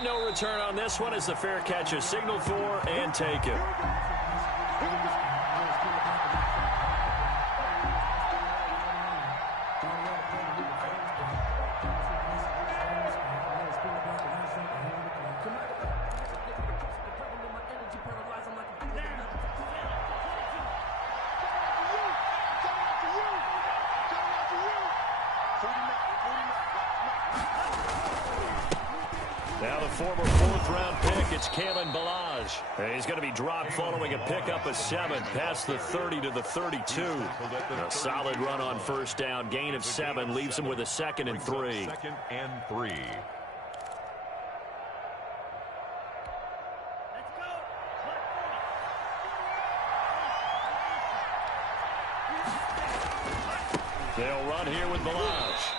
And no return on this one as the fair catch is signaled for and taken. Now the former fourth-round pick, it's Kalen Ballage. He's going to be dropped following a pickup of 7 past the 30 to the 32. A solid run on first down. Gain of 7 leaves him with a 2nd and 3. 2nd and 3. They'll run here with Ballage.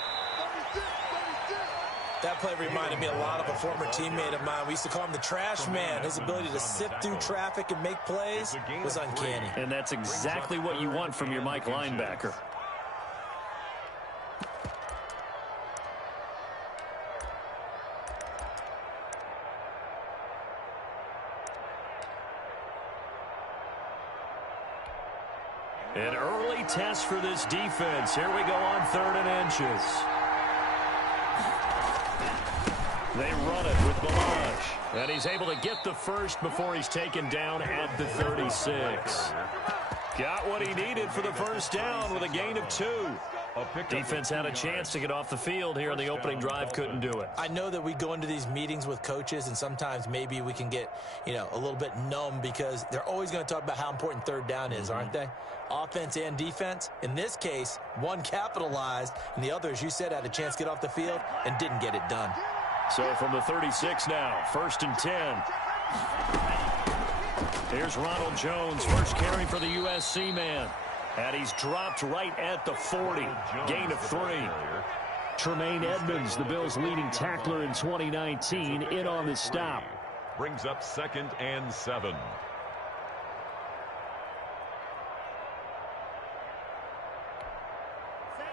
That play reminded me a lot of a former teammate of mine. We used to call him the trash man. His ability to sift through traffic and make plays was uncanny. And that's exactly what you want from your Mike linebacker. An early test for this defense. Here we go on 3rd and inches. They run it with Ballage. And he's able to get the first before he's taken down at the 36. Got what he needed for the first down with a gain of 2. Defense had a chance to get off the field here on the opening drive, couldn't do it. I know that we go into these meetings with coaches, and sometimes maybe we can get, a little bit numb because they're always going to talk about how important 3rd down is, aren't they? Offense and defense. In this case, one capitalized, and the other, as you said, had a chance to get off the field and didn't get it done. So from the 36 now, 1st and 10. Here's Ronald Jones, first carry for the USC man. And he's dropped right at the 40. Gain of 3. Tremaine Edmonds, the Bills' leading tackler in 2019, in on the stop. Brings up 2nd and 7.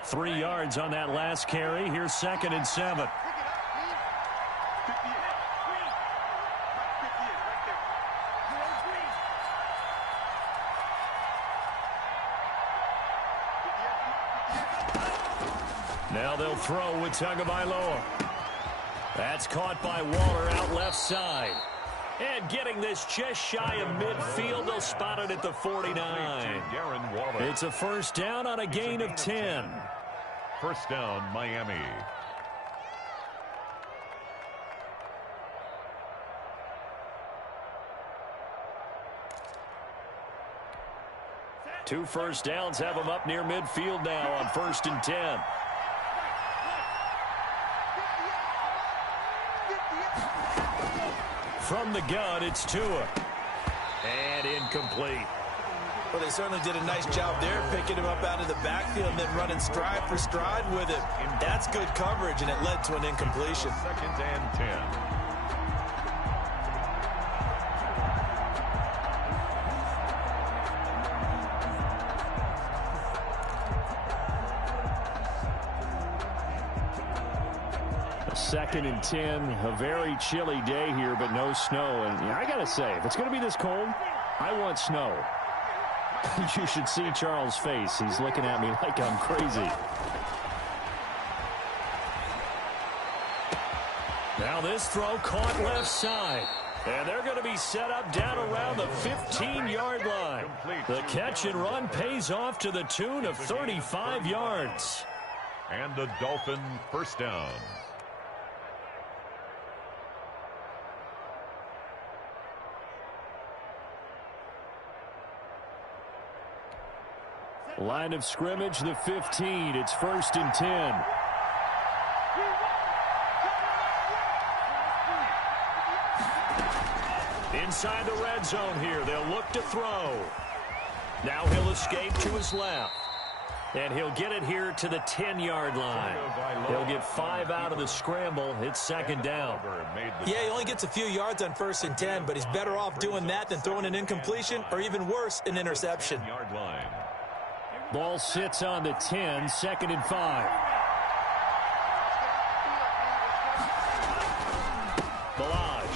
Three yards on that last carry. Here's 2nd and 7. Now they'll throw with Tagovailoa. That's caught by Waller out left side. And getting this just shy of midfield, they'll spot it at the 49. It's a first down on a gain of 10. First down, Miami. Two first downs have them up near midfield now on 1st and 10. From the gun, it's Tua. And incomplete. Well, they certainly did a nice job there, picking him up out of the backfield and then running stride for stride with him. That's good coverage, and it led to an incompletion. 2nd and 10. A 2nd and 10, a very chilly day here, but no snow. And I got to say, if it's going to be this cold, I want snow. You should see Charles' face. He's looking at me like I'm crazy. Now this throw caught left side. And they're going to be set up down around the 15-yard line. The catch and run pays off to the tune of 35 yards. And the Dolphin first down. Line of scrimmage, the 15. It's 1st and 10. Inside the red zone here. They'll look to throw. Now he'll escape to his left. And he'll get it here to the 10-yard line. He'll get 5 out of the scramble. It's 2nd down. Yeah, he only gets a few yards on 1st and 10, but he's better off doing that than throwing an incompletion or even worse, an interception. Ball sits on the 10, 2nd and 5. Balaj.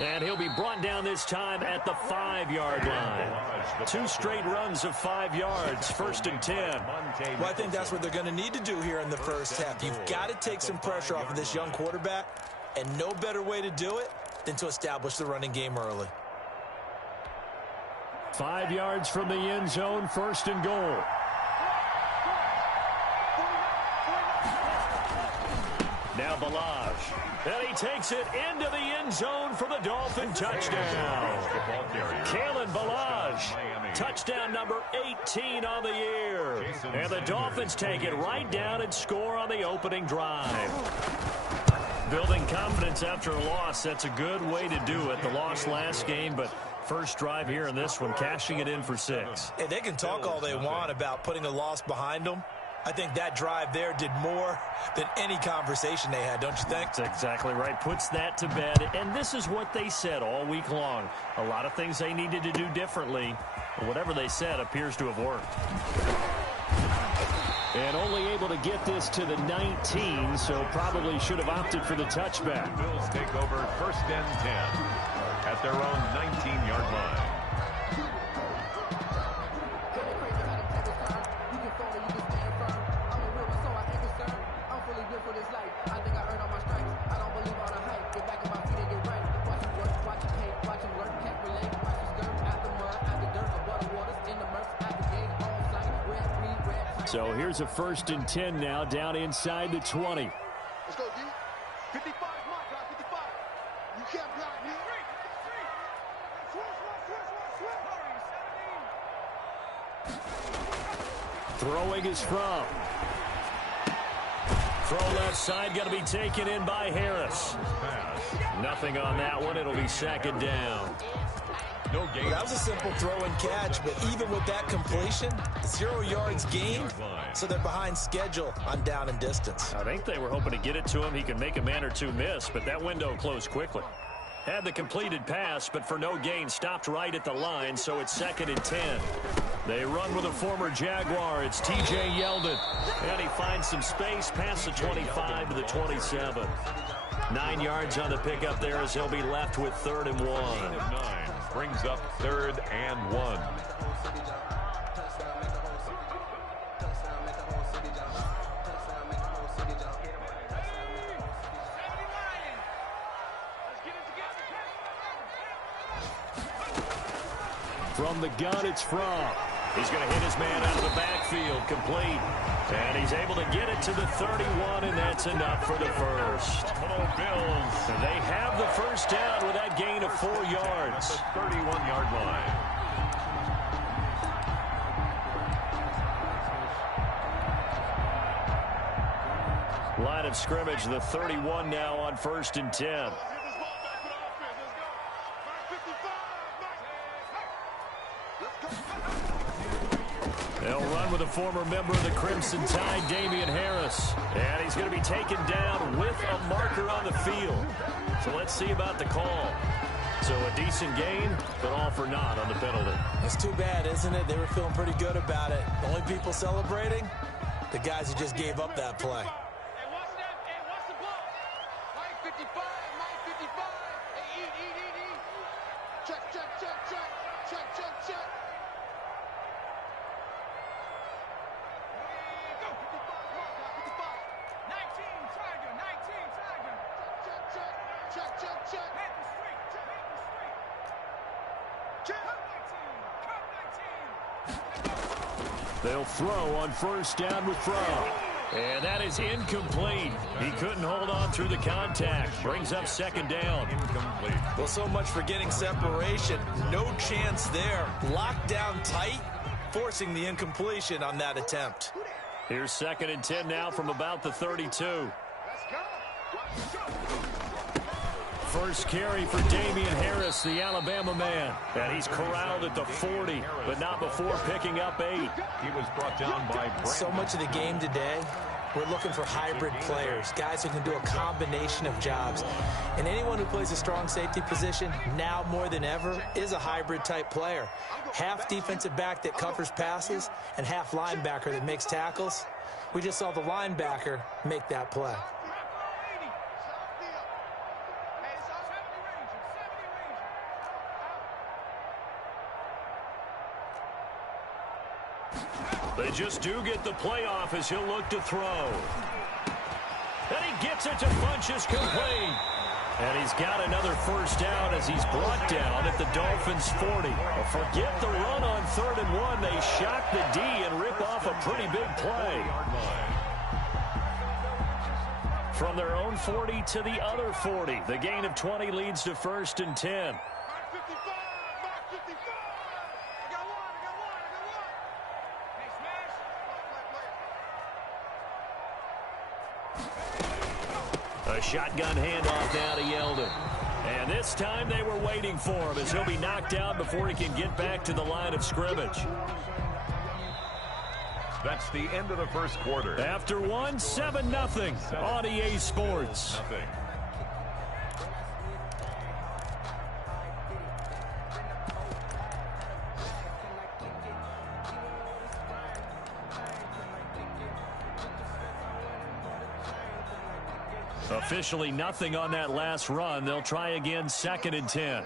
And he'll be brought down this time at the 5-yard line. 2 straight runs of 5 yards, 1st and 10. Well, I think that's what they're going to need to do here in the first half. You've got to take some pressure off of this young quarterback, and no better way to do it than to establish the running game early. 5 yards from the end zone, 1st and goal. Now Balaj. And he takes it into the end zone for the Dolphin touchdown. Kalen Balaj, touchdown number 18 on the year. And the Dolphins take it right down and score on the opening drive. Building confidence after a loss, that's a good way to do it. The loss last game, but first drive here in this one, cashing it in for 6. Hey, they can talk all they want about putting a loss behind them. I think that drive there did more than any conversation they had, don't you think? That's exactly right. Puts that to bed. And this is what they said all week long. A lot of things they needed to do differently. But whatever they said appears to have worked. And only able to get this to the 19, so probably should have opted for the touchback. Bills take over 1st and 10 at their own 19-yard line. So here's a 1st and 10 now, down inside the 20. Let's go, D. 55 mark, guys, 55. You can't block me. Throwing is from. Throw left side, going to be taken in by Harris. Nothing on that one. It'll be 2nd down. No gain. Well, that was a simple throw and catch, but even with that completion, 0 yards gained, so they're behind schedule on down and distance. I think they were hoping to get it to him. He could make a man or two miss, but that window closed quickly. Had the completed pass, but for no gain, stopped right at the line, so it's 2nd and 10. They run with a former Jaguar. It's T.J. Yeldon, and he finds some space past the 25 to the 27. 9 yards on the pickup there as he'll be left with 3rd and 1. Brings up 3rd and 1. From the gun, it's from. He's going to hit his man out of the backfield, complete. And he's able to get it to the 31, and that's enough for the first. Buffalo Bills. And they have the first down with that gain of 4 yards. At the 31-yard line. Line of scrimmage, the 31 now on 1st and 10. They'll run with a former member of the Crimson Tide, Damian Harris. And he's going to be taken down with a marker on the field. So let's see about the call. So a decent gain, but all for naught on the penalty. It's too bad, isn't it? They were feeling pretty good about it. The only people celebrating, the guys who just gave up that play. They'll throw on 1st down with Fromm. And that is incomplete. He couldn't hold on through the contact. Brings up 2nd down. Incomplete. Well, so much for getting separation. No chance there. Locked down tight, forcing the incompletion on that attempt. Here's 2nd and 10 now from about the 32. First carry for Damian Harris, the Alabama man. And he's corralled at the 40, but not before picking up 8. He was brought down by Brandon. So much of the game today, we're looking for hybrid players, guys who can do a combination of jobs. And anyone who plays a strong safety position, now more than ever, is a hybrid type player. Half defensive back that covers passes and half linebacker that makes tackles. We just saw the linebacker make that play. They just do get the playoff as he'll look to throw. And he gets it to Funchess complete. And he's got another first down as he's brought down at the Dolphins' 40. Forget the run on 3rd and 1. They shock the D and rip off a pretty big play. From their own 40 to the other 40. The gain of 20 leads to 1st and 10. A shotgun handoff now to Yeldon. And this time they were waiting for him as he'll be knocked down before he can get back to the line of scrimmage. That's the end of the first quarter. After one, 7-0 on EA Sports. Officially nothing on that last run. They'll try again 2nd and 10.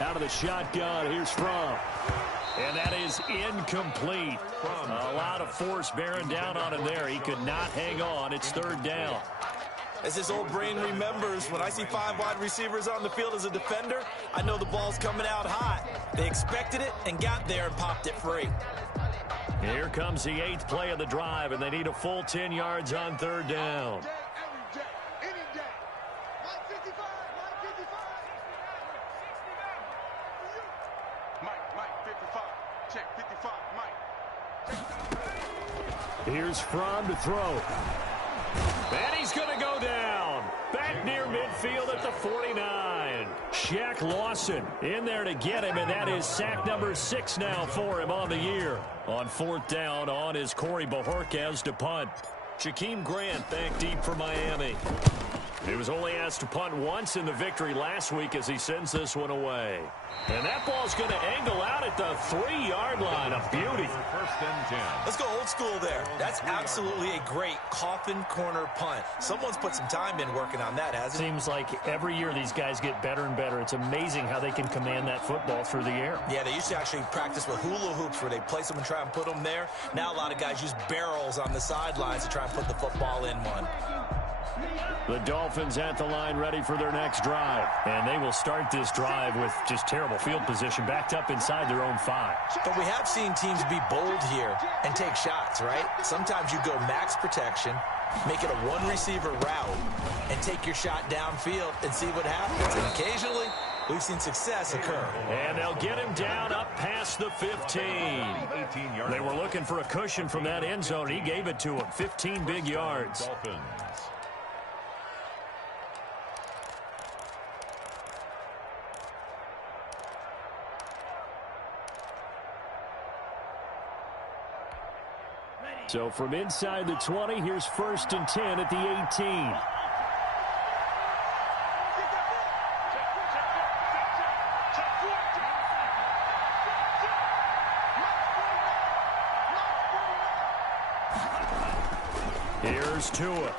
Out of the shotgun, here's Fromm. And that is incomplete. A lot of force bearing down on him there. He could not hang on. It's 3rd down. As his old brain remembers, when I see 5 wide receivers on the field as a defender, I know the ball's coming out hot. They expected it and got there and popped it free. Here comes the 8th play of the drive, and they need a full 10 yards on 3rd down. Here's Fromm to throw. And he's going to go down. Back near midfield at the 49. Shaq Lawson in there to get him, and that is sack number 6 now for him on the year. On 4th down, on is Corey Bojorquez to punt. Jakeem Grant back deep for Miami. He was only asked to punt once in the victory last week as he sends this one away. And that ball's going to angle out at the 3-yard line. A beauty. 1st and 10. Let's go old school there. That's absolutely a great coffin corner punt. Someone's put some time in working on that, hasn't it? Seems like every year these guys get better and better. It's amazing how they can command that football through the air. Yeah, they used to actually practice with hula hoops where they place them and try and put them there. Now a lot of guys use barrels on the sidelines to try and put the football in one. The Dolphins at the line ready for their next drive. And they will start this drive with just terrible field position backed up inside their own 5. But we have seen teams be bold here and take shots, right? Sometimes you go max protection, make it a 1-receiver route, and take your shot downfield and see what happens. And occasionally, we've seen success occur. And they'll get him down up past the 15. They were looking for a cushion from that end zone. He gave it to him. 15 big yards. Dolphins. So from inside the 20, here's 1st and 10 at the 18. Here's Tua.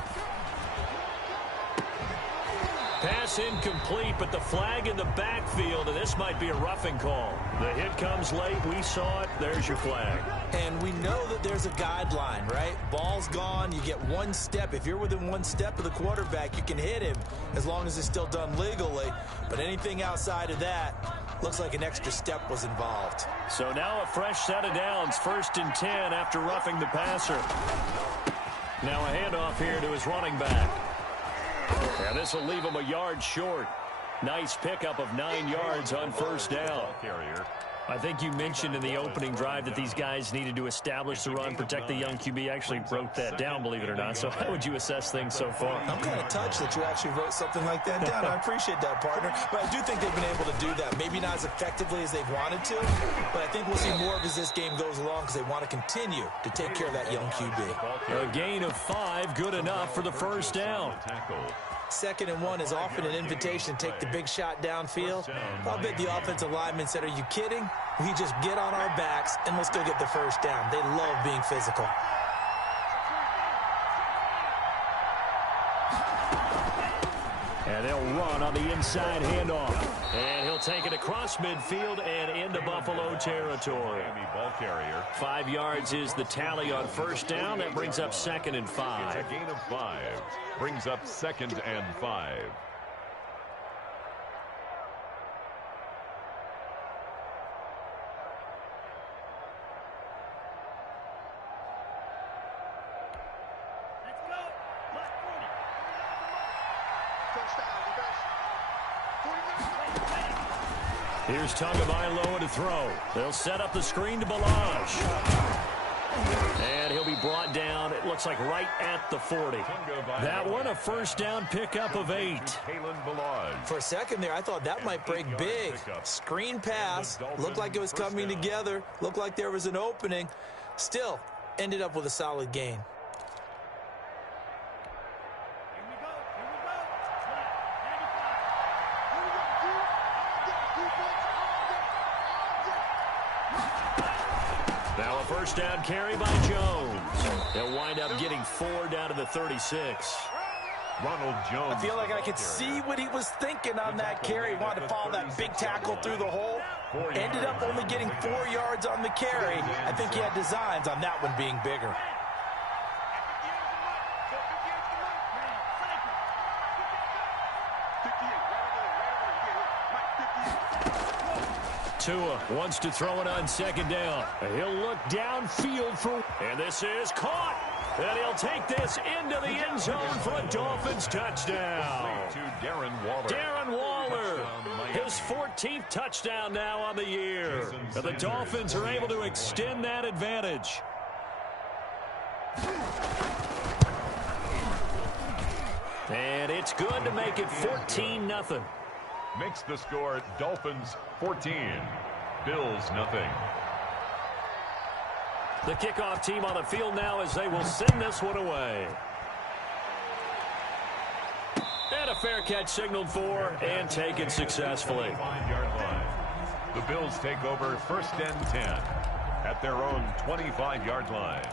Pass incomplete, but the flag in the backfield, and this might be a roughing call. The hit comes late. We saw it. There's your flag. And we know that there's a guideline, right? Ball's gone. You get 1 step. If you're within 1 step of the quarterback, you can hit him as long as it's still done legally. But anything outside of that, looks like an extra step was involved. So now a fresh set of downs. 1st and 10 after roughing the passer. Now a handoff here to his running back. And this will leave him a yard short. Nice pickup of 9 yards on 1st down. I think you mentioned in the opening drive that these guys needed to establish the run, protect the young QB. Actually wrote that down, believe it or not. So how would you assess things so far? I'm kind of touched that you actually wrote something like that down. I appreciate that, partner. But I do think they've been able to do that. Maybe not as effectively as they've wanted to, but I think we'll see more of as this game goes along because they want to continue to take care of that young QB. A gain of 5, good enough for the 1st down. 2nd and 1 is often an invitation to take the big shot downfield. I'll bet the offensive lineman said, "Are you kidding? We just get on our backs and let's go get the 1st down." They love being physical. And they'll run on the inside handoff. And he'll take it across midfield and into Buffalo territory. Ball carrier. 5 yards is the tally on first down. That brings up 2nd and 5. It's a gain of 5. Brings up 2nd and 5. Here's Tagovailoa to throw. They'll set up the screen to Balazs. And he'll be brought down, it looks like right at the 40. That one, a first down pickup of 8. For a second there, I thought that might break big. Screen pass, looked like it was coming together, looked like there was an opening. Still, ended up with a solid gain. Now a first down carry by Jones. They'll wind up getting 4 down to the 36. Ronald Jones. I feel like I could see what he was thinking on that carry. He wanted to follow that big tackle through the hole. Ended up only getting 4 yards on the carry. I think he had designs on that one being bigger. Tua wants to throw it on 2nd down. He'll look downfield for... And this is caught. And he'll take this into the end zone for a Dolphins touchdown. To Darren Waller. Darren Waller. His 14th touchdown now on the year. And the Dolphins are able to extend that advantage. And it's good to make it 14-0. Makes the score Dolphins 14, Bills nothing. The kickoff team on the field now as they will send this one away. And a fair catch signaled for and taken successfully. 5-yard line. The Bills take over 1st and 10 at their own 25-yard line.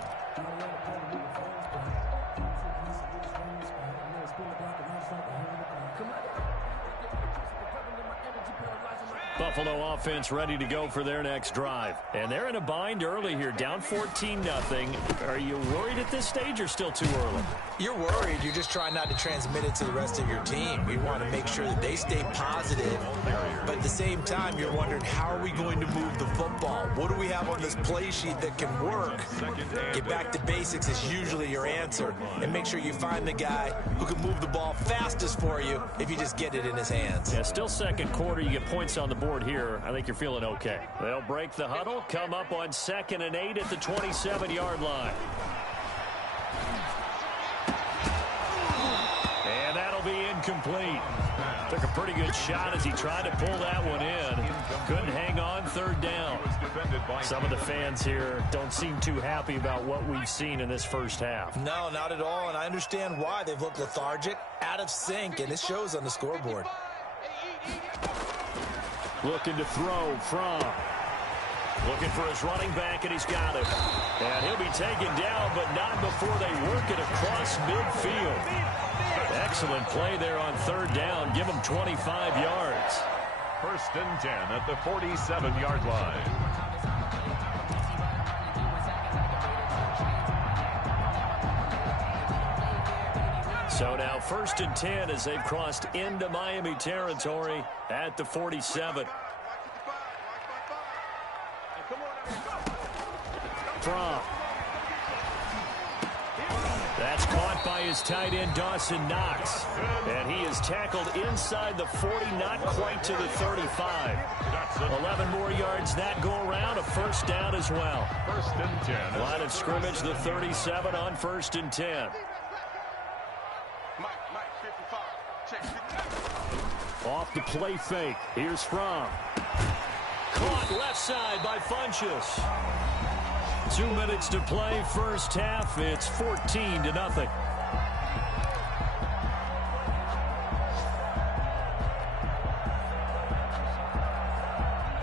Buffalo offense ready to go for their next drive. And they're in a bind early here, down 14-0. Are you worried at this stage or still too early? You're worried. You're just trying not to transmit it to the rest of your team. You want to make sure that they stay positive. But at the same time, you're wondering, how are we going to move the football? What do we have on this play sheet that can work? Get back to basics is usually your answer. And make sure you find the guy who can move the ball fastest for you if you just get it in his hands. Yeah, still second quarter. You get points on the board here. I think you're feeling okay. They'll break the huddle, come up on 2nd and 8 at the 27-yard line. And that'll be incomplete. Took a pretty good shot as he tried to pull that one in. Couldn't hang on 3rd down. Some of the fans here don't seem too happy about what we've seen in this first half. No, not at all, and I understand why. They've looked lethargic, out of sync, and it shows on the scoreboard. Looking to throw from. Looking for his running back, and he's got it. And he'll be taken down, but not before they work it across midfield. Excellent play there on 3rd down. Give him 25 yards. 1st and 10 at the 47-yard line. So now 1st and 10 as they've crossed into Miami territory at the 47. From. That's caught by his tight end, Dawson Knox. And he is tackled inside the 40, not quite to the 35. 11 more yards that go around, a first down as well. 1st and 10. Line of scrimmage, the 37 on 1st and 10. Off the play fake. Here's From. Caught left side by Funchess. 2 minutes to play, first half. It's 14-0.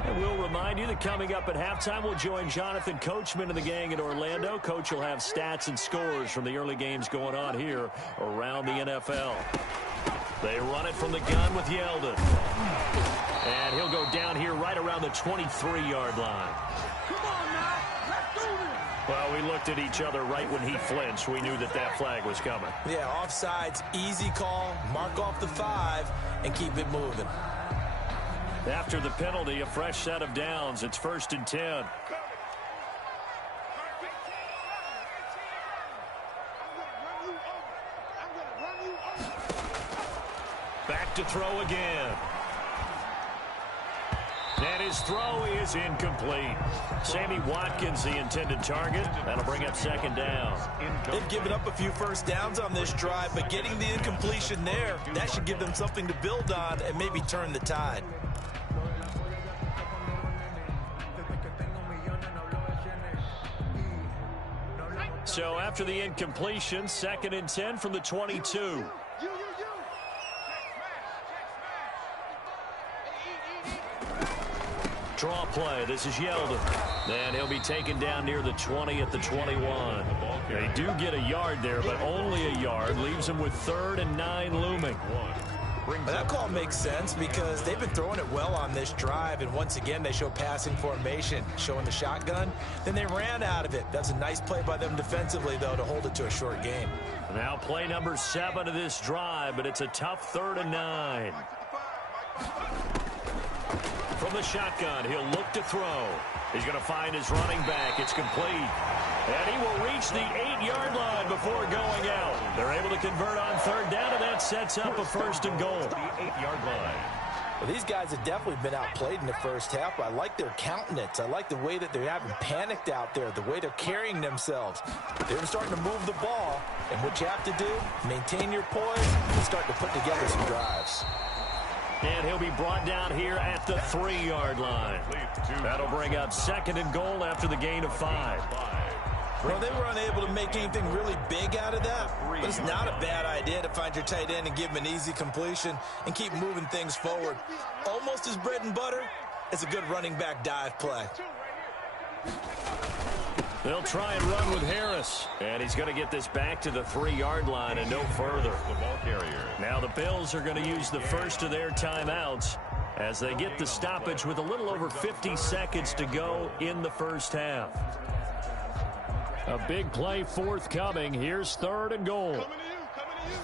And we'll remind you that coming up at halftime, we'll join Jonathan Coachman and the gang in Orlando. Coach will have stats and scores from the early games going on here around the NFL. They run it from the gun with Yeldon. And he'll go down here right around the 23-yard line. Come on now. Let's do this. Well, we looked at each other right when he flinched. We knew that that flag was coming. Yeah, offsides, easy call, mark off the 5, and keep it moving. After the penalty, a fresh set of downs. It's 1st and 10. Back to throw again. And his throw is incomplete. Sammy Watkins, the intended target. That'll bring up 2nd down. They've given up a few first downs on this drive, but getting the incompletion there, that should give them something to build on and maybe turn the tide. So after the incompletion, 2nd and 10 from the 22. Draw play. This is Yeldon. And he'll be taken down near the 20 at the 21. They do get a yard there, but only a yard. Leaves them with 3rd and 9 looming. That call makes sense because they've been throwing it well on this drive, and once again they show passing formation, showing the shotgun. Then they ran out of it. That's a nice play by them defensively, though, to hold it to a short game. Now play number 7 of this drive, but it's a tough 3rd and 9. From the shotgun, he'll look to throw. He's going to find his running back. It's complete. And he will reach the 8-yard line before going out. They're able to convert on 3rd down, and that sets up a 1st and goal. The 8-yard line. Well, these guys have definitely been outplayed in the first half. I like their countenance. I like the way that they haven't panicked out there, the way they're carrying themselves. They're starting to move the ball, and what you have to do, maintain your poise and start to put together some drives. And he'll be brought down here at the 3-yard line. That'll bring up 2nd and goal after the gain of 5. Well, they were unable to make anything really big out of that, but it's not a bad idea to find your tight end and give him an easy completion and keep moving things forward. Almost as bread and butter as a good running back dive play. They'll try and run with Harris. And he's going to get this back to the 3-yard line and no further. The ball carrier. Now the Bills are going to use the first of their timeouts as they get the stoppage with a little over 50 seconds to go in the first half. A big play forthcoming. Here's 3rd and goal. Coming to you, coming to you.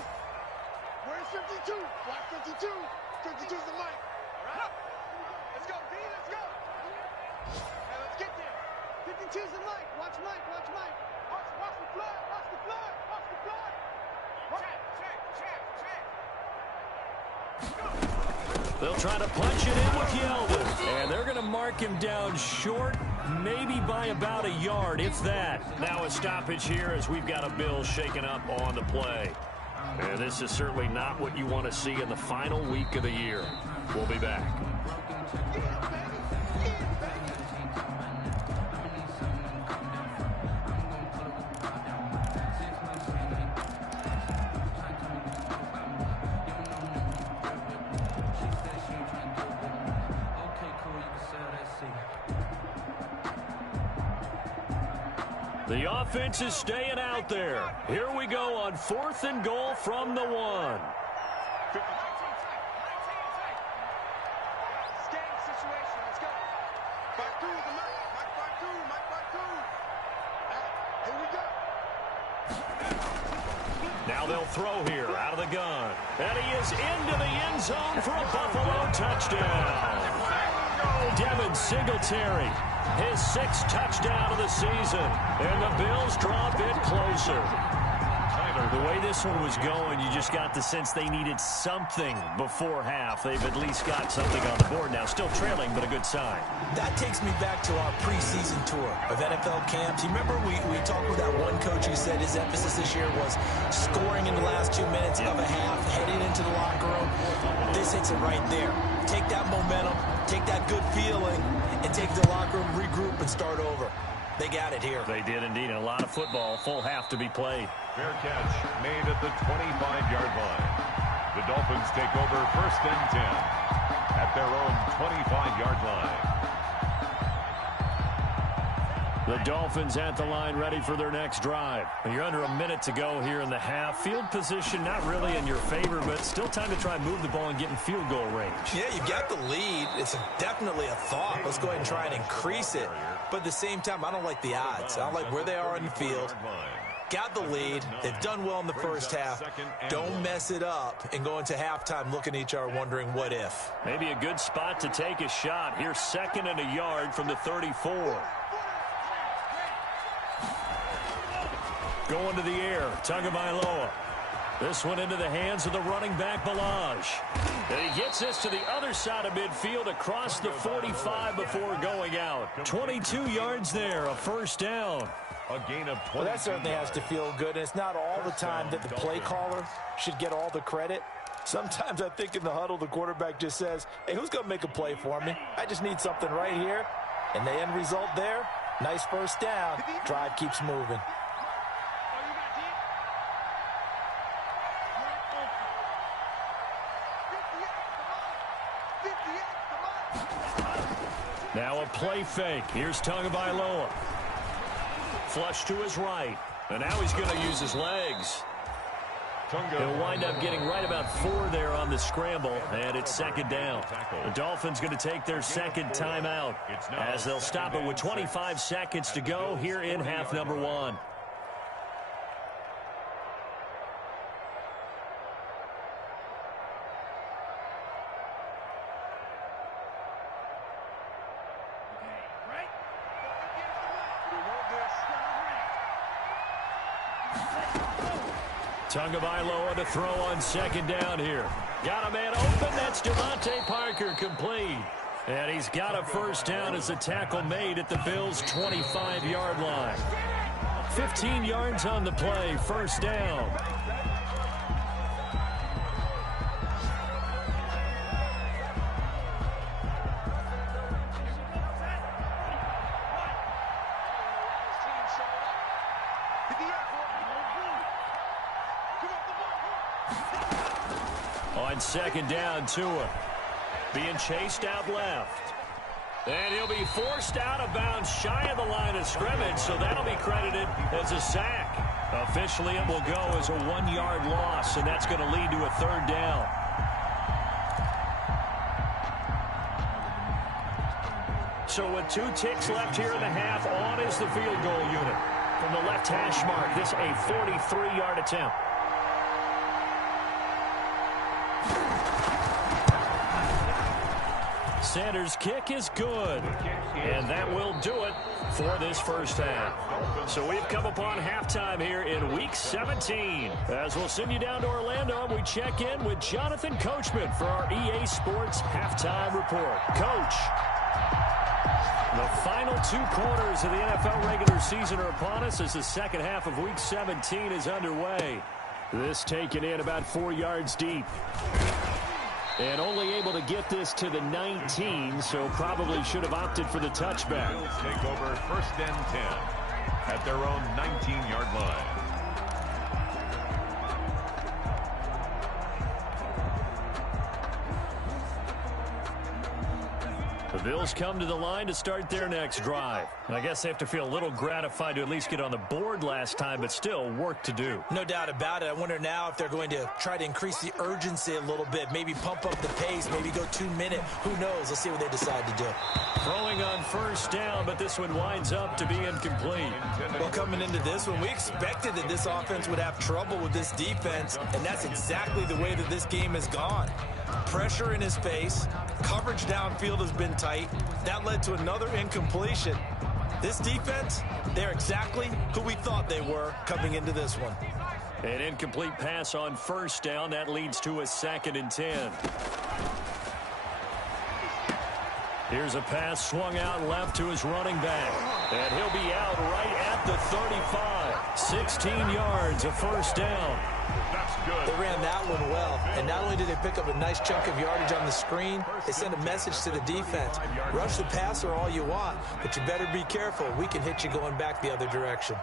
Where's 52? Watch 52. 52's the mic. All right. Let's go, D, let's go. Now let's get there. 52's the mic. Watch Mike, watch Mike. Watch the flag, watch the flag, watch the flag. Check. They'll try to punch it in with Yeldon. And they're going to mark him down short, maybe by about a yard, if that. Now a stoppage here as we've got a Bills shaken up on the play. And this is certainly not what you want to see in the final week of the year. We'll be back. The offense is staying out there. Here we go on 4th and goal from the 1. Game situation, let's go. Back through the mic, back through, back through. Here we go. Now they'll throw here out of the gun. And he is into the end zone for a Buffalo touchdown. Devin Singletary, his 6th touchdown of the season. And the Bills draw a bit closer. The way this one was going, you just got the sense they needed something before half. They've at least got something on the board now. Still trailing, but a good sign. That takes me back to our preseason tour of NFL camps. You remember we talked with that one coach who said his emphasis this year was scoring in the last 2 minutes of a half, heading into the locker room. This hits it right there. Take that momentum, take that good feeling, and take the locker room, regroup, and start over. They got it here. They did indeed, and a lot of football, full half to be played. Fair catch made at the 25-yard line. The Dolphins take over 1st and 10 at their own 25-yard line. The Dolphins at the line ready for their next drive. You're under a minute to go here in the half. Field position not really in your favor, but still time to try and move the ball and get in field goal range. Yeah, you've got the lead. It's definitely a thought. Let's go ahead and try and increase it. But at the same time, I don't like the odds. I don't like where they are in the field. Got the lead. They've done well in the first half. Don't mess it up and go into halftime looking at each other wondering what if. Maybe a good spot to take a shot. Here's 2nd and a yard from the 34. Going to the air, Tagovailoa. This one into the hands of the running back, Balaj. And he gets this to the other side of midfield across the 45 before going out. 22 yards there, a first down. A gain of 20. Well, that certainly has to feel good, and it's not all the time that the play caller should get all the credit. Sometimes I think in the huddle, the quarterback just says, hey, who's going to make a play for me? I just need something right here. And the end result there, nice first down. Drive keeps moving. Now a play fake. Here's Tagovailoa. Flush to his right. And now he's going to use his legs. He'll wind up getting right about 4 there on the scramble, and it's 2nd down. The Dolphins going to take their 2nd timeout as they'll stop it with 25 seconds to go here in half number 1. Tagovailoa to throw on 2nd down here. Got a man open. That's Devontae Parker complete. And he's got a first down as the tackle made at the Bills' 25-yard line. 15 yards on the play. First down. On 2nd down, Tua being chased out left. And he'll be forced out of bounds shy of the line of scrimmage, so that'll be credited as a sack. Officially, it will go as a 1-yard loss, and that's going to lead to a 3rd down. So with 2 ticks left here in the half, on is the field goal unit. From the left hash mark, this a 43-yard attempt. Sanders' kick is good, and that will do it for this first half. So we've come upon halftime here in Week 17. As we'll send you down to Orlando, we check in with Jonathan Coachman for our EA Sports Halftime Report. Coach, the final 2 quarters of the NFL regular season are upon us as the second half of Week 17 is underway. This taken in about 4 yards deep. And only able to get this to the 19, so probably should have opted for the touchback. Bills take over 1st and 10 at their own 19-yard line. The Bills come to the line to start their next drive. I guess they have to feel a little gratified to at least get on the board last time, but still work to do. No doubt about it. I wonder now if they're going to try to increase the urgency a little bit, maybe pump up the pace, maybe go 2-minute. Who knows? Let's see what they decide to do. Throwing on first down, but this one winds up to be incomplete. Well, coming into this one, we expected that this offense would have trouble with this defense, and that's exactly the way that this game has gone. Pressure in his face. Coverage downfield has been tight. That led to another incompletion. This defense, they're exactly who we thought they were coming into this one. An incomplete pass on first down. That leads to a 2nd and 10. Here's a pass swung out left to his running back. And he'll be out right at the 35. 16 yards, a first down. That's good. They ran that one well, and not only did they pick up a nice chunk of yardage on the screen, they sent a message to the defense. Rush the passer all you want, but you better be careful. We can hit you going back the other direction.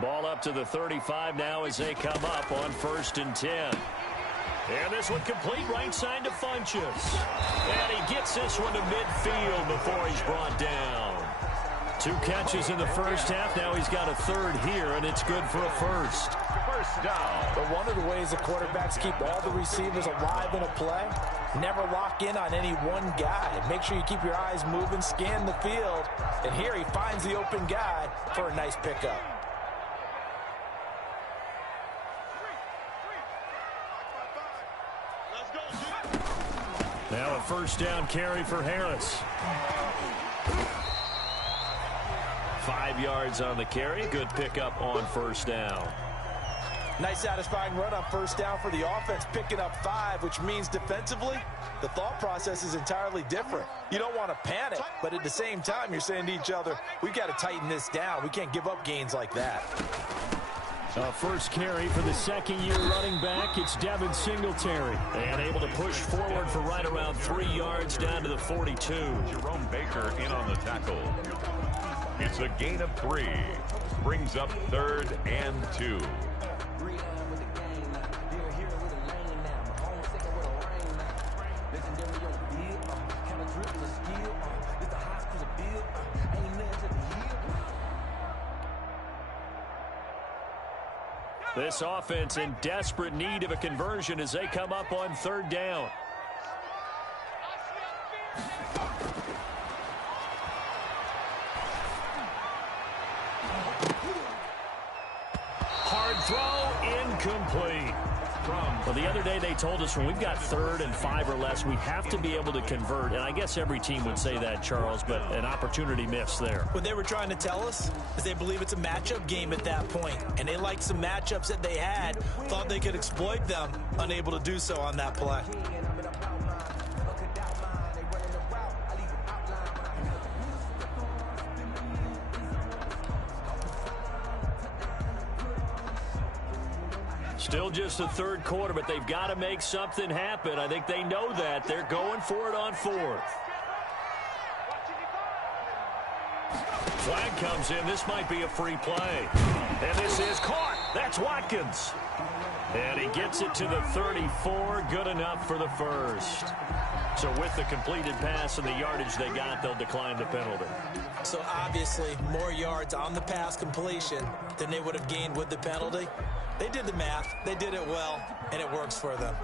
Ball up to the 35 now as they come up on 1st and 10. And this one complete right side to Funchess. And he gets this one to midfield before he's brought down. 2 catches in the first half. Now he's got a third here, and it's good for a first. First down. But one of the ways the quarterbacks keep all the receivers alive in a play, never lock in on any one guy. Make sure you keep your eyes moving, scan the field. And here he finds the open guy for a nice pickup. Now a first down carry for Harris. 5 yards on the carry. Good pickup on first down. Nice satisfying run on first down for the offense, picking up 5, which means defensively, the thought process is entirely different. You don't want to panic, but at the same time, you're saying to each other, we've got to tighten this down. We can't give up gains like that. First carry for the second-year running back. It's Devin Singletary. And able to push forward for right around 3 yards down to the 42. Jerome Baker in on the tackle. It's a gain of 3. Brings up 3rd and 2. This offense in desperate need of a conversion as they come up on 3rd down. Hard throw, incomplete. Well, the other day they told us when we've got 3rd and 5 or less, we have to be able to convert. And I guess every team would say that, Charles, but an opportunity missed there. What they were trying to tell us is they believe it's a matchup game at that point. And they liked some matchups that they had, thought they could exploit them, unable to do so on that play. Still just the 3rd quarter, but they've got to make something happen. I think they know that. They're going for it on 4th. Flag comes in. This might be a free play. And this is caught. That's Watkins. And he gets it to the 34. Good enough for the first. So with the completed pass and the yardage they got, they'll decline the penalty. So obviously more yards on the pass completion than they would have gained with the penalty. They did the math, they did it well, and it works for them.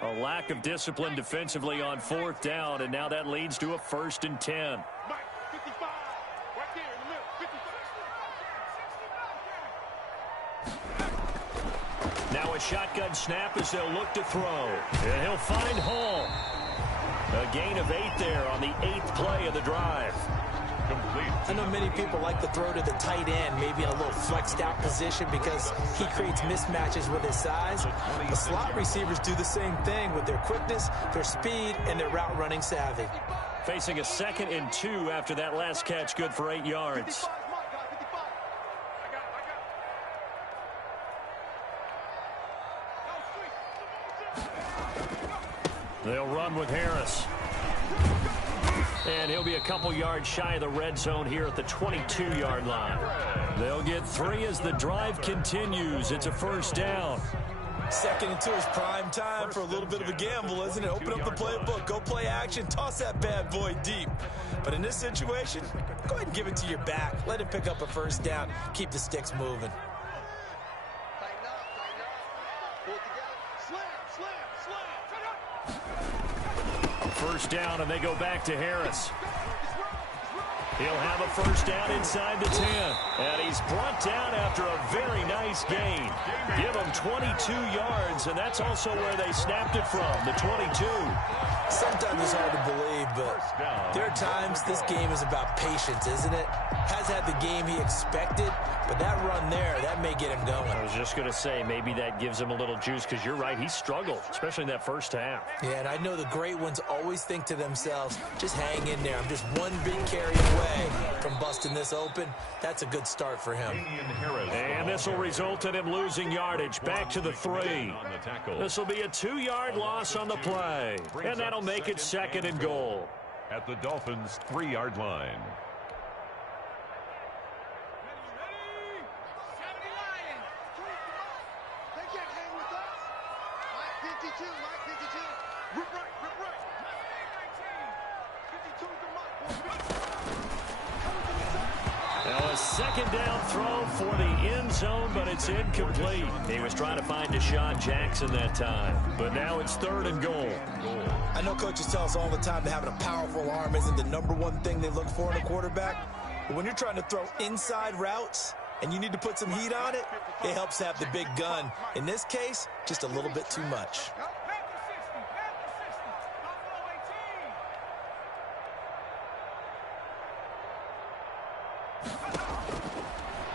A lack of discipline defensively on 4th down, and now that leads to a 1st and 10. Now a shotgun snap as they'll look to throw. And he'll find Hall. A gain of 8 there on the 8th play of the drive. Complete. I know many people like to throw to the tight end, maybe in a little flexed out position because he creates mismatches with his size. The slot receivers do the same thing with their quickness, their speed, and their route running savvy. Facing a 2nd and 2 after that last catch, good for 8 yards. They'll run with Harris. And he'll be a couple yards shy of the red zone here at the 22-yard line. They'll get 3 as the drive continues. It's a 1st down. 2nd and 2 is prime time for a little bit of a gamble, isn't it? Open up the playbook, go play action, toss that bad boy deep. But in this situation, go ahead and give it to your back. Let him pick up a 1st down. Keep the sticks moving. First down, and they go back to Harris. He'll have a 1st down inside the 10. And he's brought down after a very nice gain. Give him 22 yards, and that's also where they snapped it from, the 22. Sometimes it's hard to believe, but there are times this game is about patience, isn't it? Has had the game he expected, but that run there, that may get him going. I was just going to say, maybe that gives him a little juice, because you're right, he struggled, especially in that first half. Yeah, and I know the great ones always think to themselves, just hang in there. I'm just one big carry away from busting this open. That's a good start for him. And this will result in him losing yardage. Back to the 3. This will be a 2-yard loss on the play. And that'll make it 2nd and goal. at the Dolphins' 3-yard line. They can't hang with us. Mike 52, Mike 52. Rip right, rip right. 52 is the Mike. Now a second down throw for the end zone, but it's incomplete. He was trying to find Deshaun Jackson that time, but now it's 3rd and goal. I know coaches tell us all the time that having a powerful arm isn't the #1 thing they look for in a quarterback. But when you're trying to throw inside routes and you need to put some heat on it, it helps to have the big gun. In this case, just a little bit too much.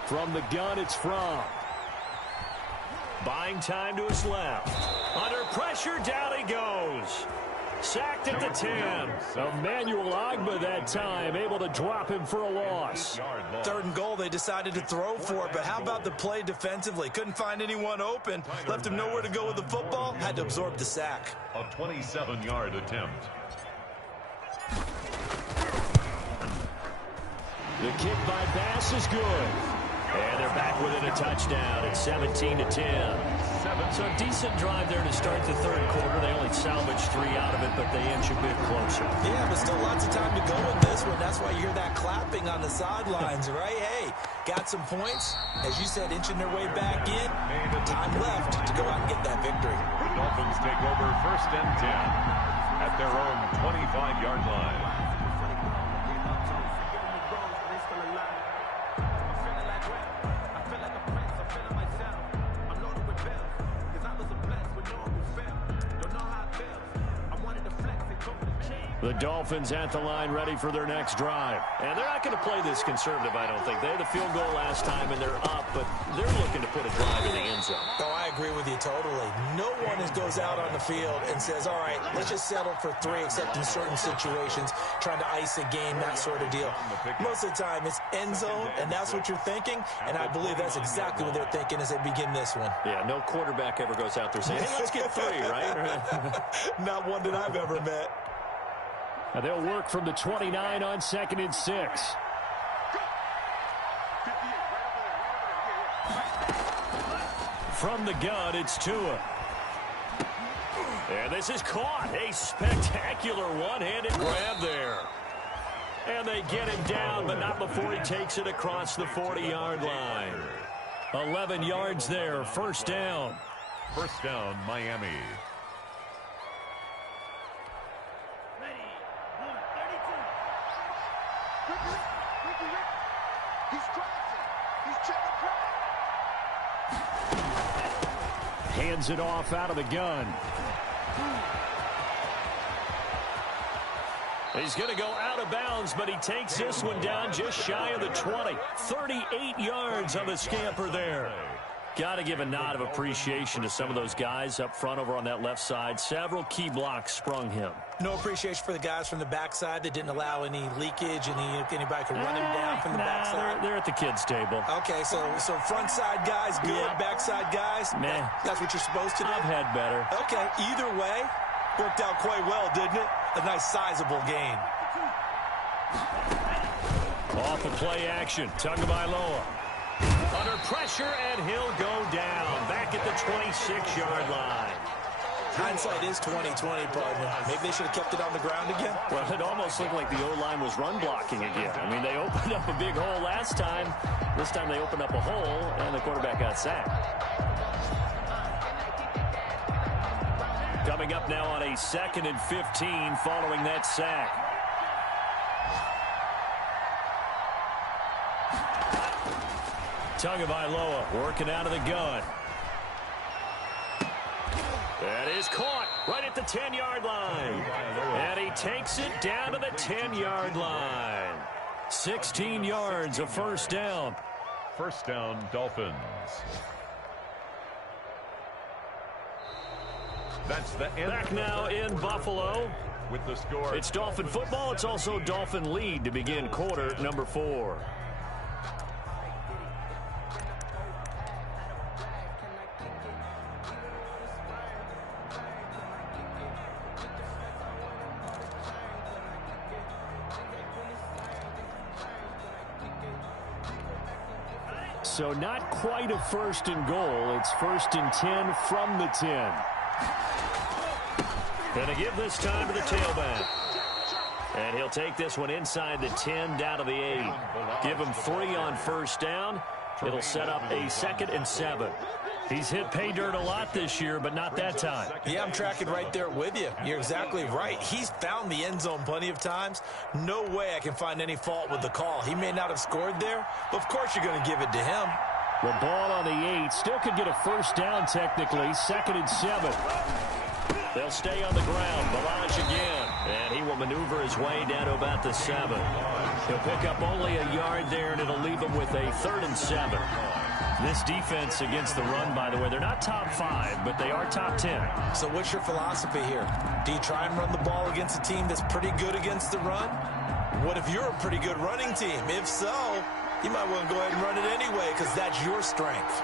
From the gun, it's Fromm. Buying time to his left. Under pressure, down he goes. Sacked at the 10. Emmanuel Ogbah that time, able to drop him for a loss. 3rd and goal, they decided to throw for it, but how about the play defensively? Couldn't find anyone open, left him nowhere to go with the football, had to absorb the sack. A 27-yard attempt. The kick by Bass is good. And they're back within a touchdown at 17-10. So a decent drive there to start the 3rd quarter. They only salvaged 3 out of it, but they inch a bit closer. Yeah, but still lots of time to go in this one. That's why you hear that clapping on the sidelines, right? Hey, got some points. As you said, inching their way back in. Time left to go out and get that victory. The Dolphins take over 1st and 10 at their own 25-yard line. The Dolphins at the line ready for their next drive. And they're not going to play this conservative, I don't think. They had the field goal last time, and they're up, but they're looking to put a drive in the end zone. Oh, I agree with you totally. No one goes out on the field and says, all right, let's just settle for 3, except in certain situations, trying to ice a game, that sort of deal. Most of the time, it's end zone, and that's what you're thinking, and I believe that's exactly what they're thinking as they begin this one. Yeah, no quarterback ever goes out there saying, hey, let's get 3, right? Not one that I've ever met. Now they'll work from the 29 on 2nd and 6. From the gun, it's Tua. And this is caught. A spectacular one-handed grab there. And they get him down, but not before he takes it across the 40-yard line. 11 yards there, 1st down. 1st down, Miami. Hands it off out of the gun. He's going to go out of bounds, but he takes this one down just shy of the 20. 38 yards on the scamper there. Got to give a nod of appreciation to some of those guys up front over on that left side. Several key blocks sprung him. No appreciation for the guys from the backside that didn't allow any leakage, anybody could run him down from the backside. They're at the kids' table. Okay, so front side guys good, yeah. Backside guys, nah. That's what you're supposed to do? I've had better. Okay, either way, worked out quite well, didn't it? A nice sizable gain. Off the play action, Tagovailoa. Under pressure, and he'll go down. Back at the 26-yard line. Hindsight is 20/20, partner. Maybe they should have kept it on the ground again. Well, it almost looked like the O-line was run blocking again. I mean, they opened up a big hole last time. This time they opened up a hole, and the quarterback got sacked. Coming up now on a 2nd and 15 following that sack. Tagovailoa working out of the gun. That is caught right at the 10-yard line. And he takes it down to the 10-yard line. 16 yards, a 1st down. 1st down, Dolphins. That's the end. Back now in Buffalo. With the score. It's Dolphin football. It's also Dolphin lead to begin quarter number 4. so not quite a 1st and goal. It's 1st and 10 from the 10. Gonna give this time to the tailback. And he'll take this one inside the 10 down to the 8. Give him 3 on 1st down. It'll set up a 2nd and 7. He's hit pay dirt a lot this year, but not that time. Yeah, I'm tracking right there with you. You're exactly right. He's found the end zone plenty of times. No way I can find any fault with the call. He may not have scored there, but of course you're going to give it to him. The ball on the 8. Still could get a 1st down technically. 2nd and 7. They'll stay on the ground. Balaj again. And he will maneuver his way down to about the 7. He'll pick up only a yard there, and it'll leave him with a 3rd and 7. This defense against the run, by the way, they're not top 5, but they are top 10. So what's your philosophy here? Do you try and run the ball against a team that's pretty good against the run? What if you're a pretty good running team? If so, you might want to go ahead and run it anyway because that's your strength.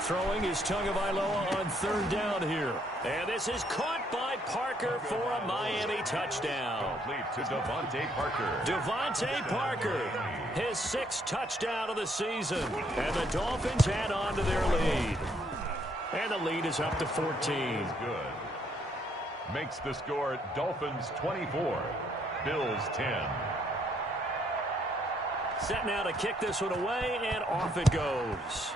Throwing is Tagovailoa on 3rd down here. And this is caught by Parker for a Miami touchdown. Complete to Devontae Parker. Devontae Parker, his 6th touchdown of the season. And the Dolphins add on to their lead. And the lead is up to 14. Good. Makes the score Dolphins 24, Bills 10. Set now to kick this one away, and off it goes.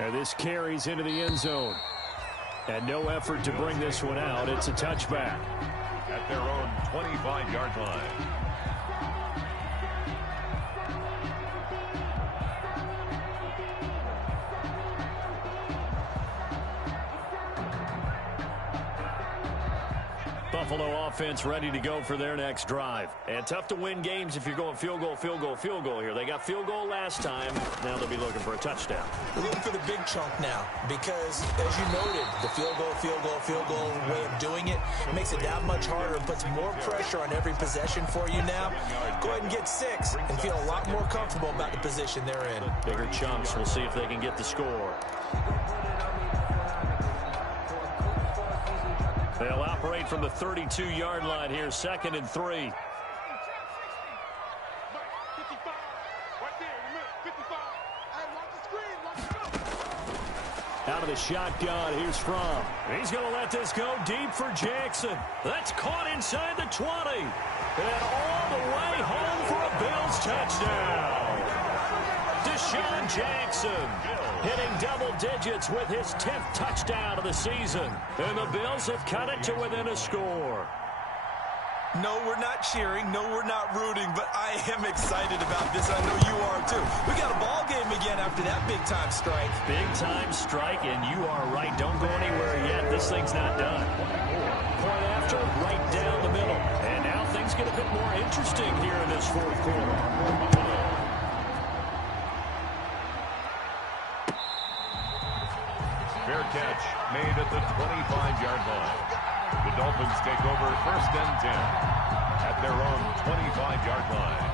And this carries into the end zone. And no effort to bring this one out. It's a touchback. At their own 25-yard line. Buffalo offense ready to go for their next drive. And tough to win games if you're going field goal, field goal, field goal here. They got field goal last time. Now they'll be looking for a touchdown. We're looking for the big chunk now because, as you noted, the field goal way of doing it makes it that much harder and puts more pressure on every possession for you now. Go ahead and get 6 and feel a lot more comfortable about the position they're in. Bigger chunks. We'll see if they can get the score. They'll operate from the 32-yard line here, 2nd and 3. Out of the shotgun, here's Fromm. He's going to let this go deep for Jackson. That's caught inside the 20. And all the way home for a Bills touchdown. Deshaun Jackson hitting double digits with his 10th touchdown of the season. And the Bills have cut it to within a score. No, we're not cheering. No, we're not rooting. But I am excited about this. I know you are, too. We got a ball game again after that big-time strike. Big-time strike, and you are right. Don't go anywhere yet. This thing's not done. Point after, right down the middle. And now things get a bit more interesting here in this 4th quarter. Fair catch made at the 25-yard line. The Dolphins take over 1st and 10 at their own 25-yard line.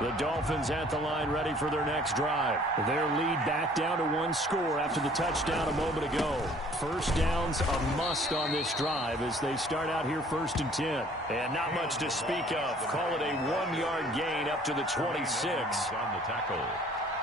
The Dolphins at the line ready for their next drive. Their lead back down to 1 score after the touchdown a moment ago. 1st downs a must on this drive as they start out here 1st and 10. And not much to speak of. Call it a 1-yard gain up to the 26. On the tackle.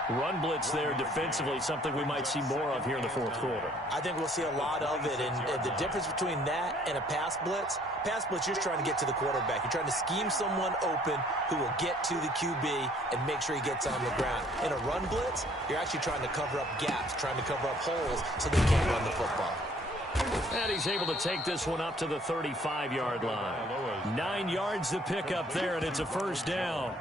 Run blitz there defensively, something we might see more of here in the 4th quarter. I think we'll see a lot of it, and the difference between that and a pass blitz, you're just trying to get to the quarterback. You're trying to scheme someone open who will get to the QB and make sure he gets on the ground. In a run blitz, you're actually trying to cover up gaps, trying to cover up holes so they can't run the football. And he's able to take this one up to the 35-yard line. 9 yards to pick up there, and it's a 1st down.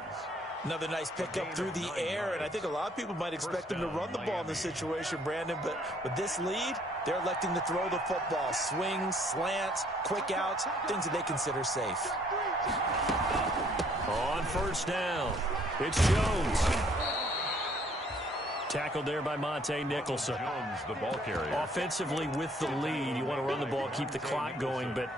Another nice pickup through the air, and I think a lot of people might expect them to run the ball in this situation, Brandon, but with this lead, they're electing to throw the football. Swings, slants, quick outs, things that they consider safe. On 1st down, it's Jones. Tackled there by Monte Nicholson. Jones, the ball carrier. Offensively with the lead, you want to run the ball, keep the clock going, but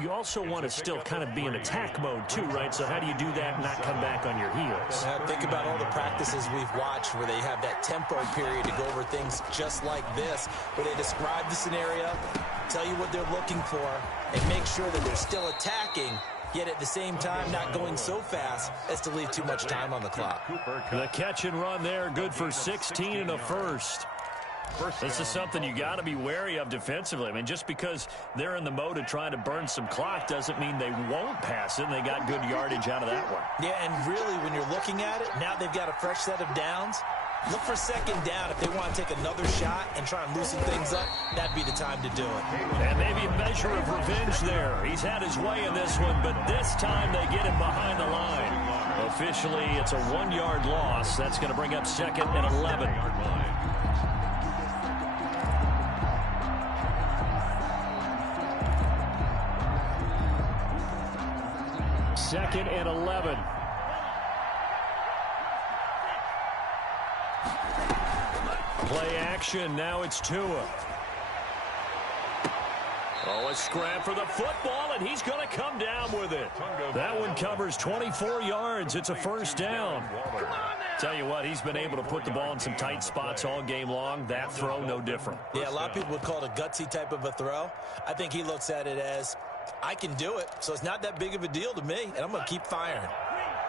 you also want to still kind of be in attack mode too, right? So how do you do that and not come back on your heels? Think about all the practices we've watched where they have that tempo period to go over things just like this, where they describe the scenario, tell you what they're looking for, and make sure that they're still attacking, yet at the same time not going so fast as to leave too much time on the clock. The catch and run there, good for 16 and a first. This is something you got to be wary of defensively. I mean, just because they're in the mode of trying to burn some clock doesn't mean they won't pass it, and they got good yardage out of that one. Yeah, and really, when you're looking at it, now they've got a fresh set of downs. Look for second down if they want to take another shot and try and loosen things up. That'd be the time to do it. And maybe a measure of revenge there. He's had his way in this one, but this time they get him behind the line. Officially, it's a 1-yard loss. That's going to bring up second and 11. Second and 11. Play action. Now it's Tua. Oh, a scrap for the football, and he's going to come down with it. That one covers 24 yards. It's a first down. Tell you what, he's been able to put the ball in some tight spots all game long. That throw, no different. Yeah, a lot of people would call it a gutsy type of a throw. I think he looks at it as, I can do it, so it's not that big of a deal to me, and I'm going to keep firing.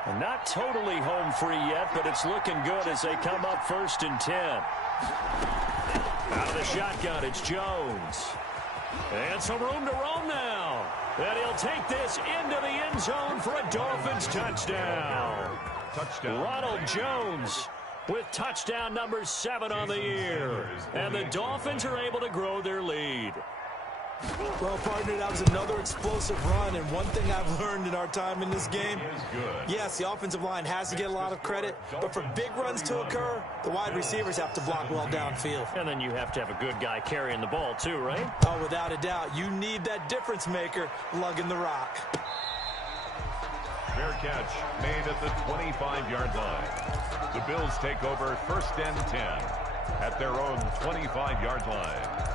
And not totally home free yet, but it's looking good as they come up first and 10. Out of the shotgun, it's Jones. And some room to roam now. And he'll take this into the end zone for a Dolphins touchdown. Ronald Jones with touchdown number 7 on the year. And the Dolphins are able to grow their lead. Well, partner, that was another explosive run, and one thing I've learned in our time in this game, yes, the offensive line has to get a lot of credit, but for big runs to occur, the wide receivers have to block well downfield. And then you have to have a good guy carrying the ball too, right? Oh, without a doubt. You need that difference maker lugging the rock. Fair catch made at the 25-yard line. The Bills take over first and 10 at their own 25-yard line.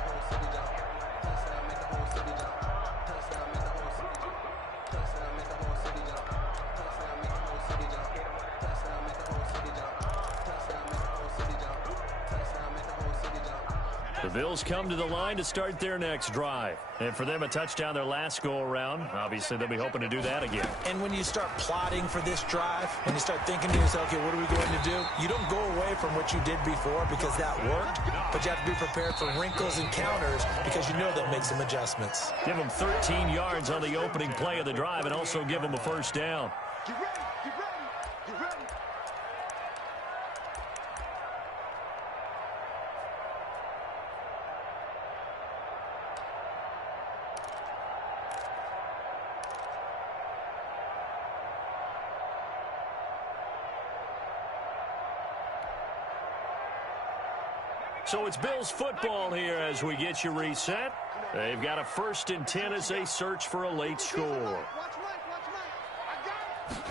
The Bills come to the line to start their next drive. And for them, a touchdown their last go-around. Obviously, they'll be hoping to do that again. And when you start plotting for this drive, and you start thinking to yourself, okay, what are we going to do? You don't go away from what you did before because that worked, but you have to be prepared for wrinkles and counters because you know they'll make some adjustments. Give them 13 yards on the opening play of the drive and also give them a first down. Get ready, get ready, get ready. So it's Bills football here as we get you reset. They've got a first and 10 as they search for a late score. Watch Mike, I got it.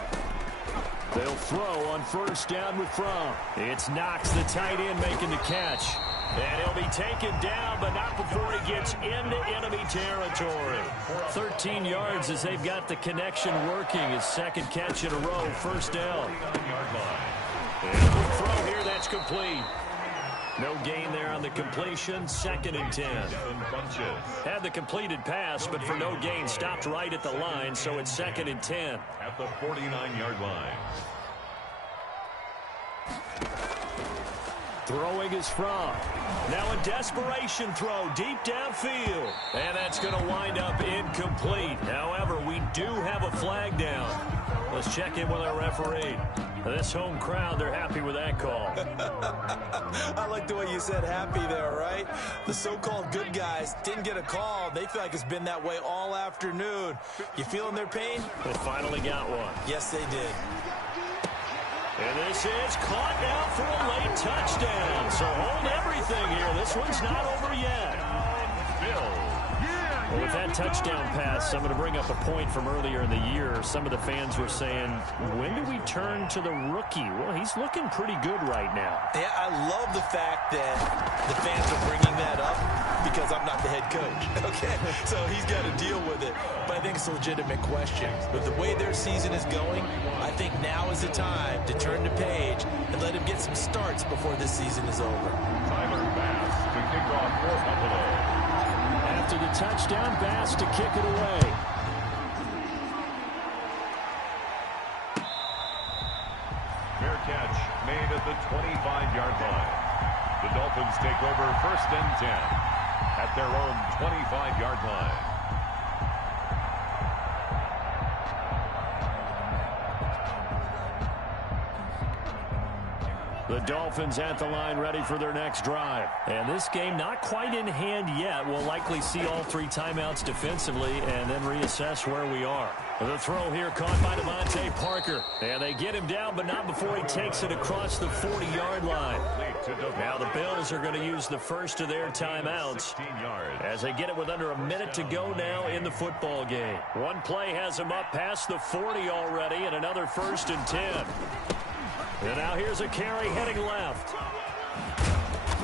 They'll throw on first down with Fromm. It's Knox, the tight end, making the catch. And he'll be taken down, but not before he gets into enemy territory. 13 yards as they've got the connection working. His second catch in a row, first down. And the throw here, that's complete. No gain there on the completion, second and 10. Had the completed pass, but for no gain, stopped right at the line, so it's second and 10. At the 49-yard line. Throwing is Fromm. Now a desperation throw deep downfield. And that's going to wind up incomplete. However, we do have a flag down. Let's check in with our referee. This home crowd, they're happy with that call. I like the way you said happy there, right? The so-called good guys didn't get a call. They feel like it's been that way all afternoon. You feeling their pain? They finally got one. Yes, they did. And this is caught now for a late touchdown. So hold everything here. This one's not over yet. Bills. Well, with that touchdown pass, I'm going to bring up a point from earlier in the year. Some of the fans were saying, when do we turn to the rookie? Well, he's looking pretty good right now. Yeah, I love the fact that the fans are bringing that up because I'm not the head coach, okay? So he's got to deal with it. But I think it's a legitimate question. With the way their season is going, I think now is the time to turn the page and let him get some starts before this season is over. Tyler Bass to kick off for Buffalo. After the touchdown, Bass to kick it away. Fair catch made at the 25-yard line. The Dolphins take over 1st and 10 at their own 25-yard line. The Dolphins at the line, ready for their next drive. And this game not quite in hand yet. We'll likely see all 3 timeouts defensively and then reassess where we are. The throw here caught by Devontae Parker. And they get him down, but not before he takes it across the 40-yard line. Now the Bills are going to use the first of their timeouts as they get it with under a minute to go now in the football game. One play has them up past the 40 already, and another 1st and 10. And now here's a carry heading left.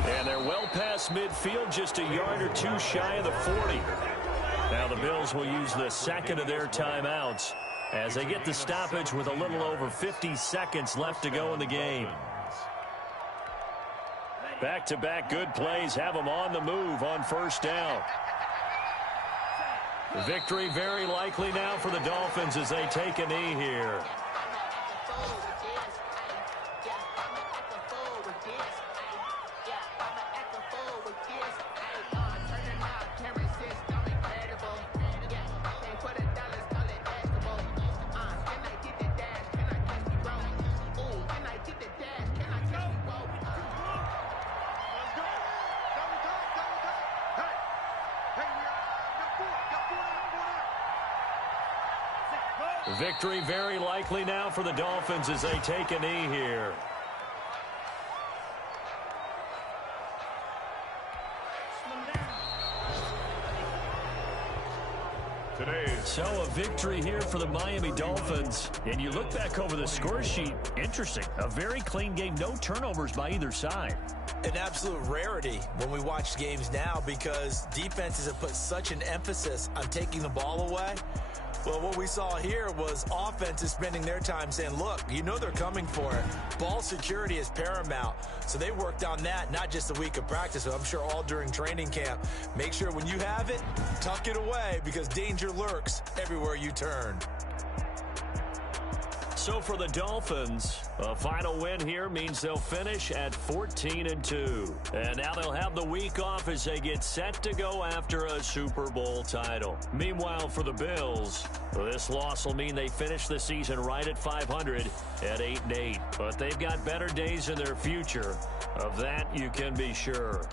And they're well past midfield, just a yard or 2 shy of the 40. Now the Bills will use the second of their timeouts as they get the stoppage with a little over 50 seconds left to go in the game. Back-to-back good plays have them on the move on 1st down. Victory very likely now for the Dolphins as they take a knee here. Victory very likely now for the Dolphins as they take a knee here. So a victory here for the Miami Dolphins. And you look back over the score sheet, interesting. A very clean game, no turnovers by either side. An absolute rarity when we watch games now because defenses have put such an emphasis on taking the ball away. Well, what we saw here was offenses spending their time saying, look, you know they're coming for it. Ball security is paramount. So they worked on that, not just a week of practice, but I'm sure all during training camp. Make sure when you have it, tuck it away because danger lurks everywhere you turn. So for the Dolphins, a final win here means they'll finish at 14-2. And now they'll have the week off as they get set to go after a Super Bowl title. Meanwhile, for the Bills, this loss will mean they finish the season right at 500 at 8-8. But they've got better days in their future. Of that, you can be sure.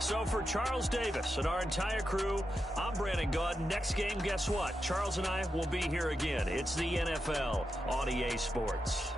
So for Charles Davis and our entire crew, I'm Brandon Gaudin. Next game, guess what? Charles and I will be here again. It's the NFL on EA Sports.